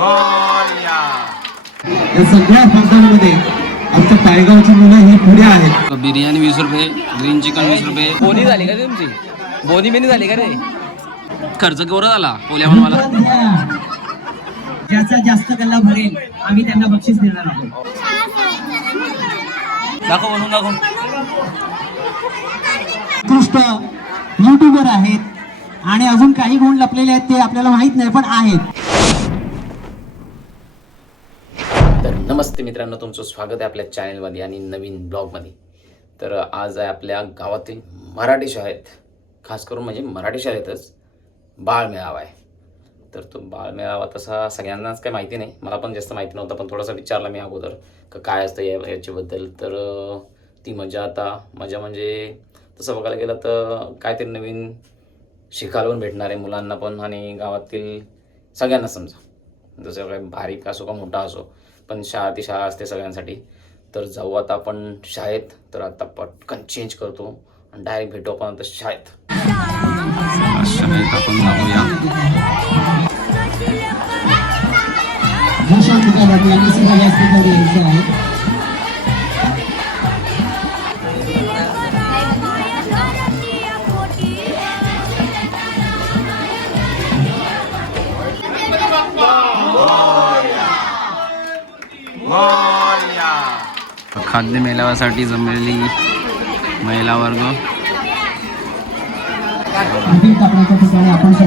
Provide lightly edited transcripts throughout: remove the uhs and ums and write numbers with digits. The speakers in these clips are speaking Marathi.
या सगळ्या स्पर्धांमध्ये आमच्या तायगावची मुलं ही पुढे आहेत. बिर्याणी 20 रुपये, ग्रीन चिकन 20 रुपये. बोनी झाली का तुमची? बोनी बिनी झाली का रे? खर्च केवढा झाला पोल्या मला? ज्याचा जास्त गल्ला भरेल आम्ही त्यांना बक्षीस देणार आहोत. दाखव बनवून दाखव. उत्कृष्ट युट्यूबर आहेत आणि अजून काही गुण लपलेले आहेत ते आपल्याला माहित नाही पण आहेत. तर नमस्ते मित्रांनो, तुमचं स्वागत आहे आपल्या चॅनलमध्ये आणि नवीन ब्लॉगमध्ये. तर आज आहे आपल्या गावातील मराठी शाळेत, खास करून म्हणजे मराठी शाळेतच बाळ मेळावा आहे. तर तो बाळ मेळावा तसा सगळ्यांनाच काही माहिती नाही, मला पण जास्त माहिती नव्हतं, पण थोडासा विचारला मी अगोदर का काय असतं याच्याबद्दल. तर ती मजा म्हणजे तसं बघायला गेलं तर काहीतरी नवीन शिकायला पण भेटणार आहे मुलांना पण आणि गावातील सगळ्यांना. समजा जसं काही बारीक असो का मोठा असो, पण शाळा ती शाळा असते सगळ्यांसाठी. तर जाऊ आता आपण शाळेत. तर आता पटकन चेंज करतो आणि डायरेक्ट भेटू आपण आता शाळेत. शाळेत आपण जाऊया. खाद्य मेळाव्यासाठी जमलेली महिला वर्ग,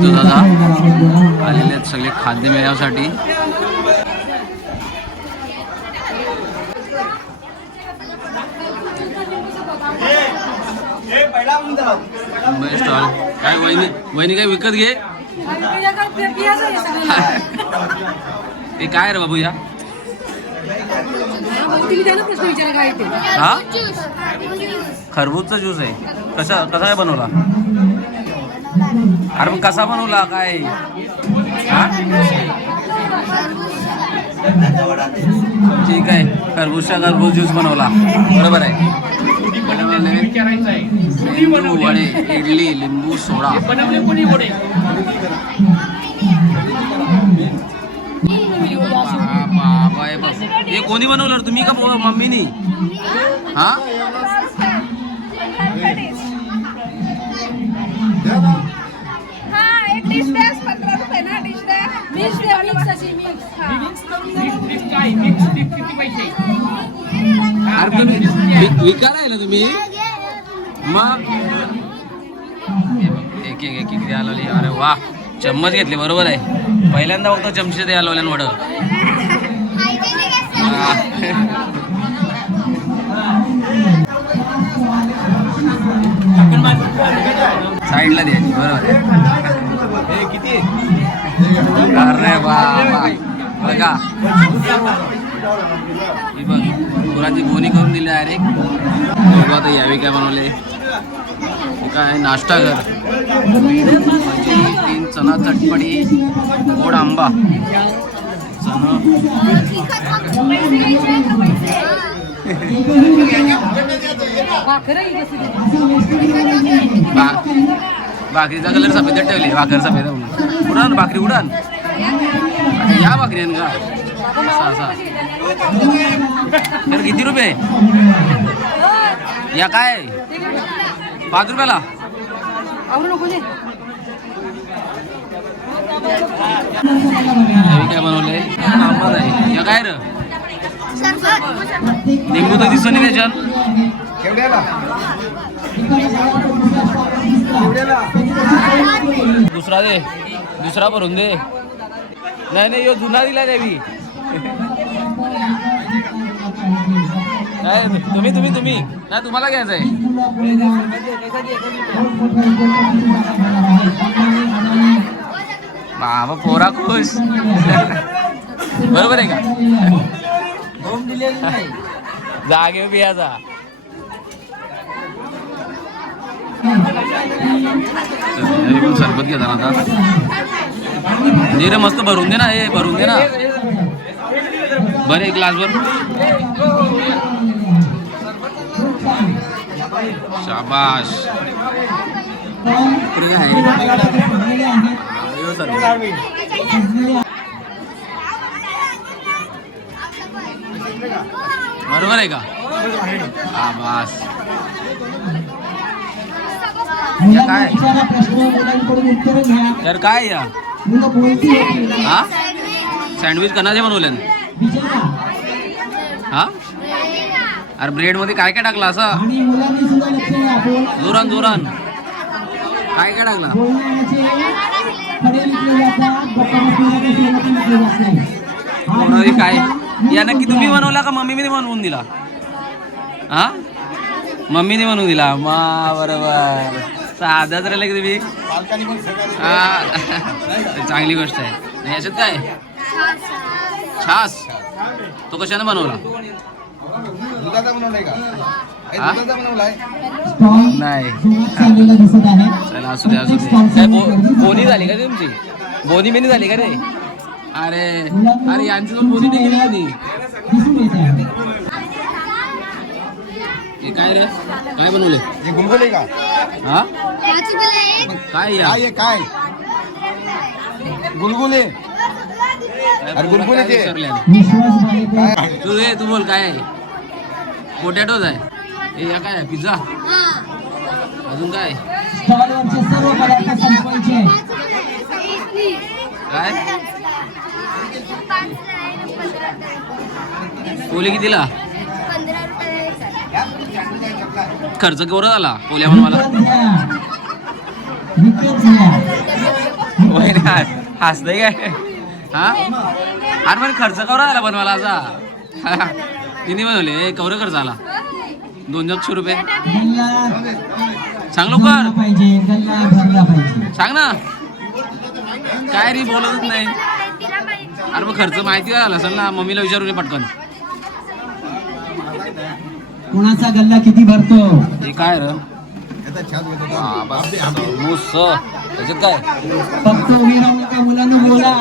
दादा आलेले आहेत सगळे खाद्य मेळाव्यासाठी. स्टॉल काय वहिनी काय विकत घे. ते काय रे बाबू या? हा, खरबूजचा ज्यूस आहे. कसा काय बनवला? अरे मग कसा बनवला काय? ठीक आहे, खरबूज ज्यूस बनवला, बरोबर आहे. लिंबू वडे, इडली, लिंबू सोडा. हे कोणी बनवलं, तुम्ही का मम्मीनी? हा, विकायला आहे ना तुम्ही? मग एक द्यायला. अरे वा, चम्मच घेतले, बरोबर आहे. पहिल्यांदा फक्त चमचे द्यायला लावल्या वड. साईडला द्यायची, बरोबर आहे. किती? अरे वा, बघा ही बघ, गुराची बोनी करून दिली डायरेक्ट. आता यावे काय बनवले, काय नाश्ता कर, भजी, 3 चना चटपटी, गोड आंबा, भाकरीचा कलर सफेद ठेवले. भाकर सफेद उडान, भाकरी उडान. या भाकरी का 6 तर किती रुपये या? काय 5 रुपयाला? काय बनवलंय? आंबा आहे या. काय र लिंबू तर दिसतो नाही त्याच्यात. दुसरा दे, दुसरा भरून दे. नाही यो जुना दिला देवी. नाही तुम्ही नाही, तुम्हाला घ्यायचंय. बाबा पोरा खुश. बरोबर आहे का? जागे बियाचा. सरबत घेता ना आता. रे मस्त भरून दे ना, हे भरून दे ना. बरं, 1 ग्लास भर. शाबाश. बरोबर आहे का? हा बस. या काय विचारा प्रश्न, मुलांकडून उत्तर घ्या. तर काय या मुलं बोलती होती. हा सँडविच कणाचे बनवले विचारा. हा? अरे ब्रेड मध्ये काय काय टाकलं असं? आणि मुलांनी सुद्धा लक्ष द्या. जोरान जोरान काय काय टाकलं? बोलण्याचे खडे विकले जातात, गप्पा बसण्याचे सोनं पण विकले जात नाही. हा बनवली काय मुद्दा या नक्की तुम्ही बनवला का मम्मीने बनवून दिला? हा मम्मीने बनवून दिला. मा बरोबर साधाच राहिलं की तुम्ही. हा चांगली गोष्ट आहे. नाही याच्यात काय छास तो कशाने बनवला? हा? नाही जोरात चाललेला दिसत आहे. चला असू दे असू दे. काय बोनी झाली का रे तुमची? बोनी बिनी झाली का रे? अरे अरे यांची पण बोनी नाही गेली कधी. दिसून येत आहे. हे काय रे काय बनवले? हे गुलगुले का? हा काय या काय गुलगुले? अरे गुलगुले ते. विश्वास बाळगून तू बोल काय आहे? पोटॅटोज आहे. हे या काय आहे? पिझ्झा अजून काय स्टॉलवरचे सर्व पदार्थ संपवायचे. काय पोले कितीला? खर्च केवढा झाला पोल्या बनवायला? विकत घ्या. हसतंय काय? हा अरे पण खर्च केवढा झाला बनवायला असा? तिने बनवले केवढा खर्च आला? 200 रुपये. गल्ला सांग भरला लवकर पाहिजे, गल्ला भरला पाहिजे. सांग ना. काय रे बोलतच नाही. अरे मग खर्च माहिती झाला असेल ना, मम्मीला विचारून ये पटकन. कोणाचा गल्ला किती भरतो? हे काय रे? त्याच्यात काय फक्त उभी राहू नका, मुलांना बोला.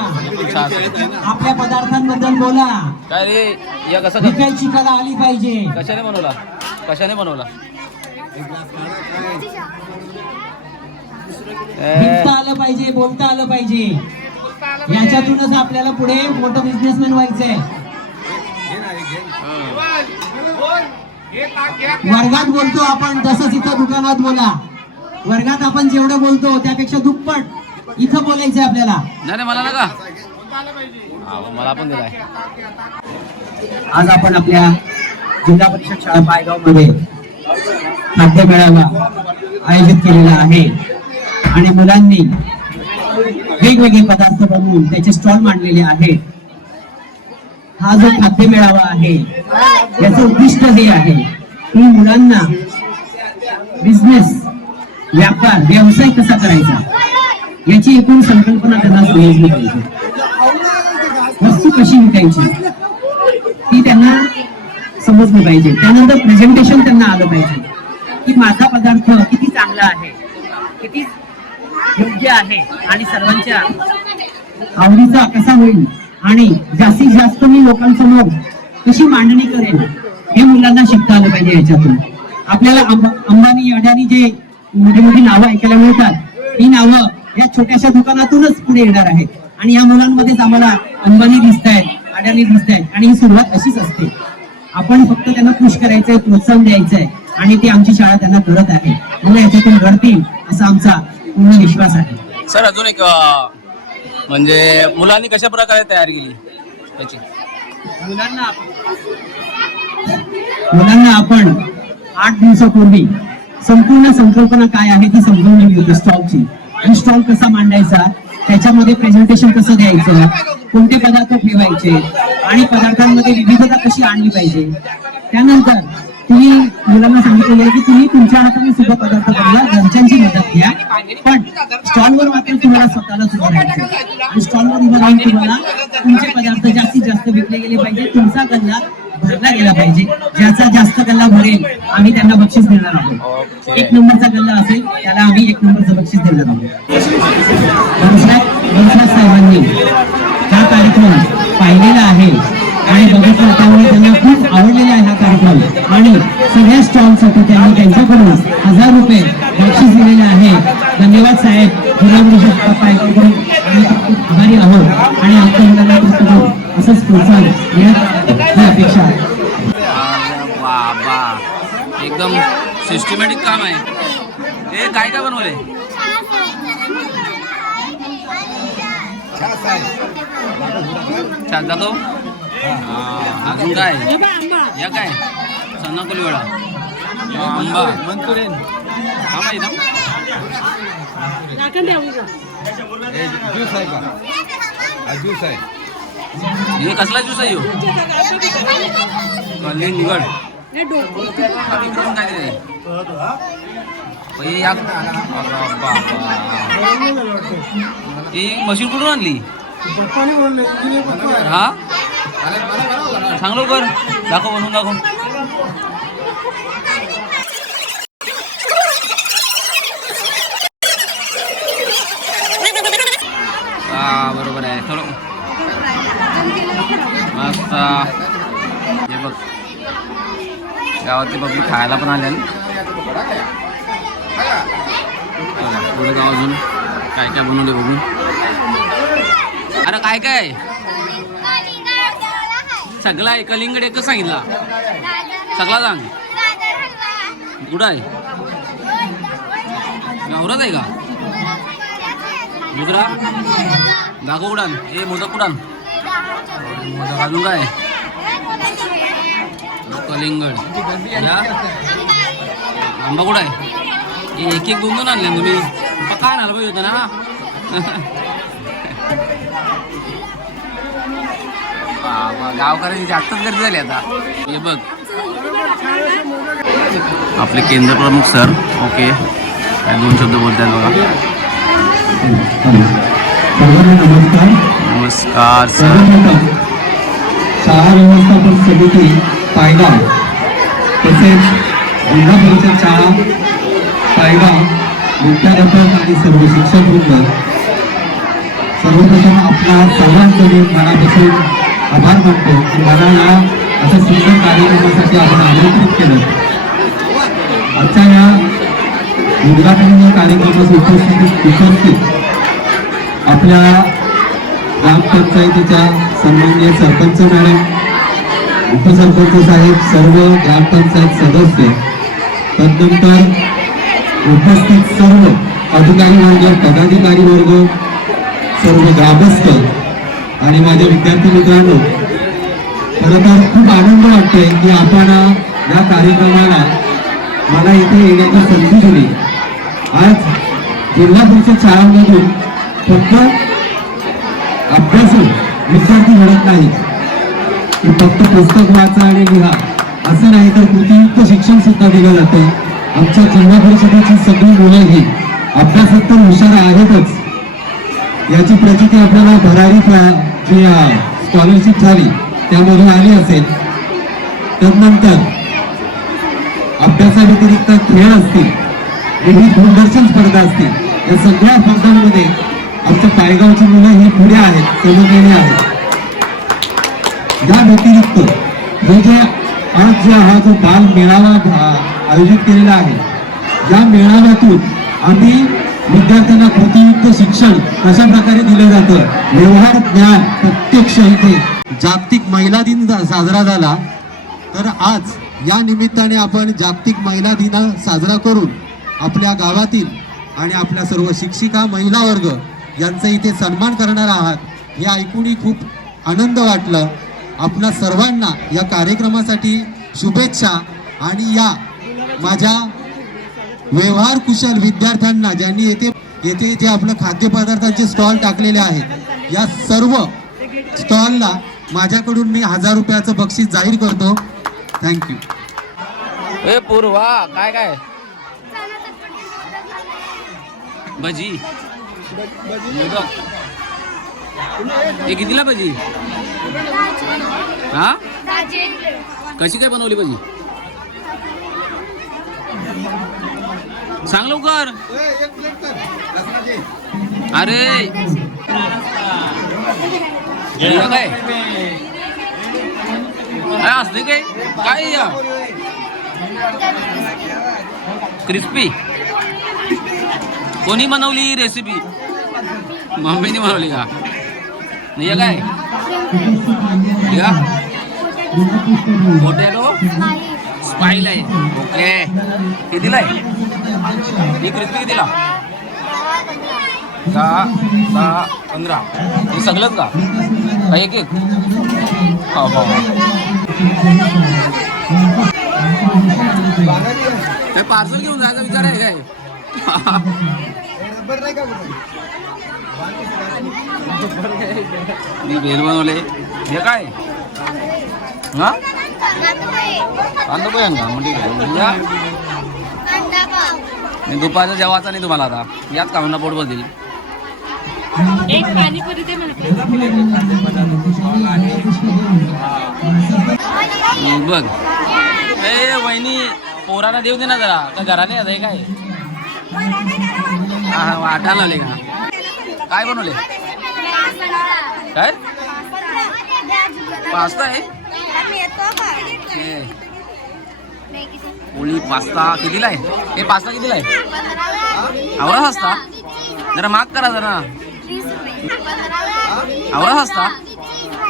आपल्या पदार्थांबद्दल बोला. काय रे या कसं विकायची कला आली पाहिजे. कशाने बनवला? कशाने बनवला? विकता आलं पाहिजे, बोलता आलं पाहिजे. याच्यातूनच आपल्याला पुढे मोठं बिझनेसमॅन व्हायचंय. वर्गात बोलतो आपण तसंच इथं दुकानात बोला. वर्गात आपण जेवढं बोलतो त्यापेक्षा दुप्पट इथं बोलायचंय आपल्याला. नाही मला नका. मला पण दिलाय. आज आपण आपल्या जिल्हा परिषद शाळा पायगाव मध्ये खाद्य मेळावा आयोजित केलेला आहे आणि मुलांनी वेगवेगळे पदार्थ बनवून त्याचे स्टॉल मांडलेले आहेत. हा जो खाद्य मेळावा आहे याचं उद्दिष्ट हे आहे की मुलांना बिझनेस, व्यापार, व्यवसाय कसा करायचा याची एकूण संकल्पना त्यांना समजली पाहिजे. वस्तू कशी विकायची ती त्यांना समजली पाहिजे. त्यानंतर प्रेझेंटेशन त्यांना आलं पाहिजे की माझा पदार्थ किती चांगला आहे, किती योग्य आहे आणि सर्वांच्या आवडीचा कसा होईल आणि जास्तीत जास्त मी लोकांसमोर कशी मांडणी करेन हे मुलांना शिकता आलं पाहिजे. याच्यातून आपल्याला अंबानी, अडाणी जे मोठी मोठी नावं ऐकायला मिळतात, ही नावं या छोट्याशा दुकानातूनच पुढे येणार आहेत आणि या मुलांमध्येच आम्हाला अंबानी दिसत आहेत, अडाणी दिसत आहेत आणि ही सुरुवात अशीच असते. आपण फक्त त्यांना पुश करायचंय, प्रोत्साहन द्यायचंय आणि ती आमची शाळा त्यांना करत आहे. मुलं याच्यातून घडतील असा आमचा पूर्ण विश्वास आहे. सर अजून एक म्हणजे मुलांनी कशा प्रकारे तयारी केली त्याची? मुलांना आपण 8 दिवसापूर्वी संपूर्ण संकल्पना काय आहे ती समजून दिली होती स्टॉलची. आणि स्टॉल कसा मांडायचा, त्याच्यामध्ये प्रेझेंटेशन कसं द्यायचं, कोणते पदार्थ ठेवायचे आणि पदार्थांमध्ये विविधता कशी आणली पाहिजे. त्यानंतर तुम्ही मुलांना सांगितलेलं की तुम्ही तुमच्या हाताने सुद्धा पदार्थ बनवा, घरच्यांची मदत घ्या, पण स्टॉलवर मात्र तुम्हाला स्वतःलाच उभं राहायचं आणि स्टॉलवर उभं राहून तुम्हाला तुमचे पदार्थ जास्तीत जास्त विकले गेले पाहिजे. तुमचा गल्ला भरला गेला पाहिजे. ज्याचा जास्त गल्ला भरेल आम्ही त्यांना बक्षीस देणार आहोत. 1 नंबरचा गल्ला असेल त्याला आम्ही 1 नंबरचं बक्षीस देणार आहोत. वंशराज साहेबांनी हा कार्यक्रम पाहिलेला आहे आणि बघितलं, त्यामुळे त्यांना खूप आवडलेला आहे हा कार्यक्रम आणि सगळ्या स्टॉलसाठी त्यांनी त्यांच्याकडून 1000 रुपये बक्षीस दिलेले आहे. धन्यवाद साहेब. जिल्हा परिषद पायगावकडून आम्ही खूप आभारी आहोत आणि आमच्या मुलांना असंच प्रोत्साहन मिळत ही अपेक्षा एकदम सिस्टमॅटिक काम आहे. हे काय काय बनवले? छान दाखव. अजून काय? या काय सन्ना कोलीवाडा, आंबा, मंचुरियन. हा माहिती ज्यूस आहे का? हा ज्यूस आहे. हे कसला ज्यूस आहे? कलिंगड. काय रे या ही मशीन कुठून आणली? हा सांग लवकर. दाखव, बनवून दाखव. हा बरोबर आहे. थोडं मस्त. हे बघ गावातले पब्लिक खायला पण आले. पुढे गाव अजून काय काय बनवले बघू. अरे काय काय सगळा आहे. कलिंगड एकच सांगितला, सगळा सांग. कुठं आहे? गावरात आहे का दुसरा? दाखव कुठान. हे मोदक कुठान? मोदक. अजून काय? कलिंगड. आंबा कुठं आहे? एक एक दोन दोन आणले तुम्ही. काय आणायला पाहिजे होतं ना. गावकऱ्यांची जास्तच गर्दी झाली आता. हे बघ आपले केंद्र प्रमुख सर. ओके काय दोन शब्द बोलतात बघा. नमस्कार. नमस्कार सर. शाळा व्यवस्थापन समिती पायगाव तसेच जिल्हा परिषद शाळा पायगाव मुख्याध्यापक आणि सर्व शिक्षक वृंद, सर्वप्रथम आपला सर्वांचे मी मनापासून आभार मानतो की मला या अशा सुंदर कार्यक्रमासाठी आपण आमंत्रित केलं. आजच्या या उद्घाटनीय कार्यक्रमास उपस्थित आपल्या ग्रामपंचायतीच्या सन्माननीय सरपंच मॅडम, उपसरपंच साहेब, सर्व ग्रामपंचायत सदस्य, तदनंतर उपस्थित सर्व अधिकारी वर्ग, पदाधिकारी वर्ग, सर्व ग्रामस्थ आणि माझ्या विद्यार्थी मित्रांनो, खरं तर खूप आनंद वाटतोय की आपण या कार्यक्रमाला मला इथे येण्याची संधी दिली. आज जिल्हा परिषद शाळांमधून फक्त अभ्यासू विद्यार्थी घडत नाही की फक्त पुस्तक वाचा आणि लिहा असं नाही, तर कृतीयुक्त शिक्षण सुद्धा दिलं जातं. आमच्या जिल्हा परिषदेची सगळी मुलं ही अभ्यासात तर हुशार आहेतच. याची प्रचिती आपल्याला भरारी जी स्कॉलरशिप झाली त्यामधून आली असेल. तदनंतर अभ्यासाव्यतिरिक्त खेळ असतील, विविध दूरदर्शन स्पर्धा असतील, या सगळ्या स्पर्धांमध्ये आमच्या पायगावची मुलं ही पुढे आहेत, समजलेली आहेत. या व्यतिरिक्त हे जे आज हा जो बाल मेळावा आयोजित केलेला आहे, या मेळाव्यातून आम्ही विद्यार्थ्यांना कृतीयुक्त शिक्षण कशा प्रकारे दिलं जातं, व्यवहार ज्ञान प्रत्यक्ष इथे जागतिक महिला दिन साजरा झाला. तर आज या निमित्ताने आपण जागतिक महिला दिन साजरा करून आपल्या गावातील आणि आपल्या सर्व शिक्षिका महिला वर्ग यांचा इथे सन्मान करणार आहात हे ऐकूनही खूप आनंद वाटलं. आपल्या सर्वांना या कार्यक्रमासाठी शुभेच्छा. आणि या माझ्या व्यवहार कुशल विद्यार्थ्यांना ज्यांनी येथे जे आपलं खाद्यपदार्थांचे स्टॉल टाकलेले आहेत, या सर्व स्टॉलला माझ्याकडून मी 1000 रुपयाचं बक्षीस जाहीर करतो. थँक्यू. ए पूर्वा काय काय भजी मोदक हे कितीला भजी? हा कशी काय बनवली भजी सांग लवकर. अरे काय असले काय काय या क्रिस्पी कोणी बनवली रेसिपी? मम्मीने बनवली का? नाही काय पोटॅटो स्माईल आहे. ओके, कितीला आहे ही क्रिस्पी? कितीला? 10-15 हे सगळंच का? एक एक? हो हो. ते पार्सल घेऊन जायचा विचार आहे काय? मी भेल बनवले. हे काय? हा कांदा का म्हणजे मी दुपारचं जेवायचं नाही तुम्हाला आता. याच कामांना पोट बघतील. एक पाणीपुरी दे मला. बघ ए वहिनी पोराला देऊ दे ना जरा. का घराने आता हे काय वाटायला आले का? काय बनवले? काय पास्ता आहे? पोळी पास्ता कितीला आहे? हे पास्ता कितीला आहे? आवडा असता जरा माग करा जरा. आवडा असता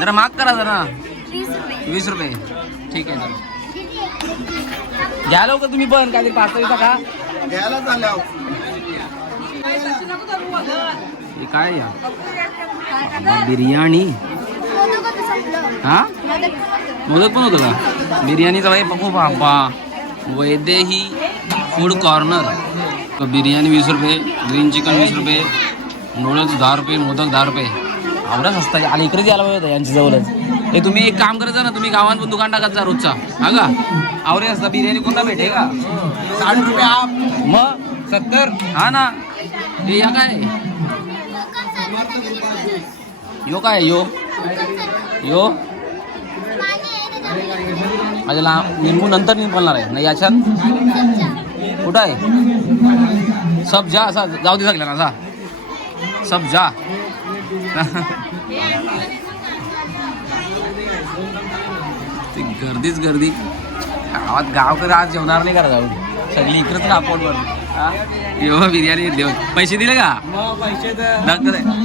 जरा माग करा जरा. 20 रुपये. ठीक आहे जरा घ्या लवकर तुम्ही पण काहीतरी पास्ता बिस्ता का घ्यायला चालल्या हे काय या बिर्याणी? हा मोदक पण होतं का? बिर्याणीचा भाई बघू बाबा. Vaidehi food corner. बिर्याणी 20 रुपये, ग्रीन चिकन 20 रुपये, नूडल्स 10 रुपये, मोदक 10 रुपये. आवडच असता आला इकडेच यायला पाहिजे यांच्या जवळच. हे तुम्ही एक काम करायचं ना, तुम्ही गावात पण दुकान टाकत जा रोजचा. हा का आवरे असता बिर्याणी कोणता भेटे का? 60 रुपये आप मग 70. हा ना. हे या काय यो काय यो यो माझ्या लिंबू नंतर निघणार आहे ना याच्यात. कुठं आहे? सब जा असा जाऊ दे सगळ्यांना असा. सब जा. ती गर्दीच गर्दी. गावात गावकडे आज जेवणार नाही करा जाऊ. सगळी इकडेच ना अकाउंटवर. यो बिर्याणी देऊ. पैसे दिले का?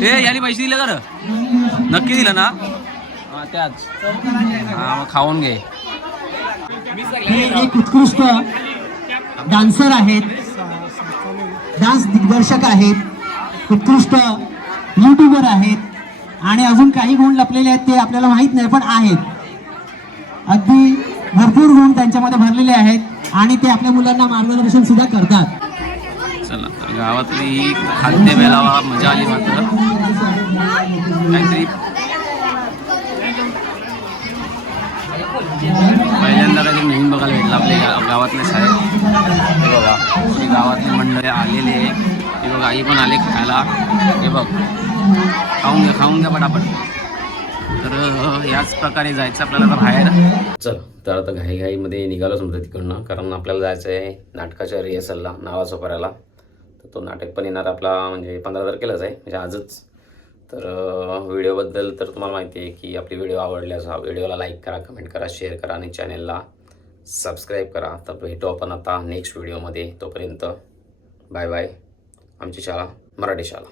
ए याने पैसे दिले का? नक्की दिलं ना? त्याच हा मग खाऊन घे. हे एक उत्कृष्ट डान्सर आहेत, डान्स दिग्दर्शक आहेत, उत्कृष्ट यूट्यूबर आहेत आणि अजून काही गुण लपलेले आहेत ते आपल्याला माहीत नाही पण आहेत. अगदी भरपूर गुण त्यांच्यामध्ये भरलेले आहेत आणि ते आपल्या मुलांना मार्गदर्शन सुद्धा करतात. चला तर गावातली खाद्य मेळावा मजा आली. मात्र काहीतरी पहिल्यांदा काहीतरी नवीन बघायला भेटलं आपल्या गावातले साहेब. हे बघा ही गावातली मंडळी आलेली आहे. हे बघा आई पण आले खायला. हे बघ खाऊन घ्या पटापट. तर याच प्रकारे जायचं आपल्याला तर बाहेर. चल तर आता घाईघाईमध्ये निघालो समजा तिकडनं, कारण आपल्याला जायचं आहे नाटकाच्या रिहर्सलला नावाचं करायला. तर तो नाटक पण येणार आपला म्हणजे 15 तारखेलाच आहे, म्हणजे आजच. तर व्हिडिओबद्दल तर तुम्हाला माहिती आहे की आपली व्हिडिओ आवडल्यास व्हिडिओला लाईक करा, कमेंट करा, शेअर करा आणि चॅनलला सबस्क्राईब करा. तर भेटू आपण आता नेक्स्ट व्हिडिओमध्ये. तोपर्यंत बाय बाय. आमची शाळा मराठी शाळा.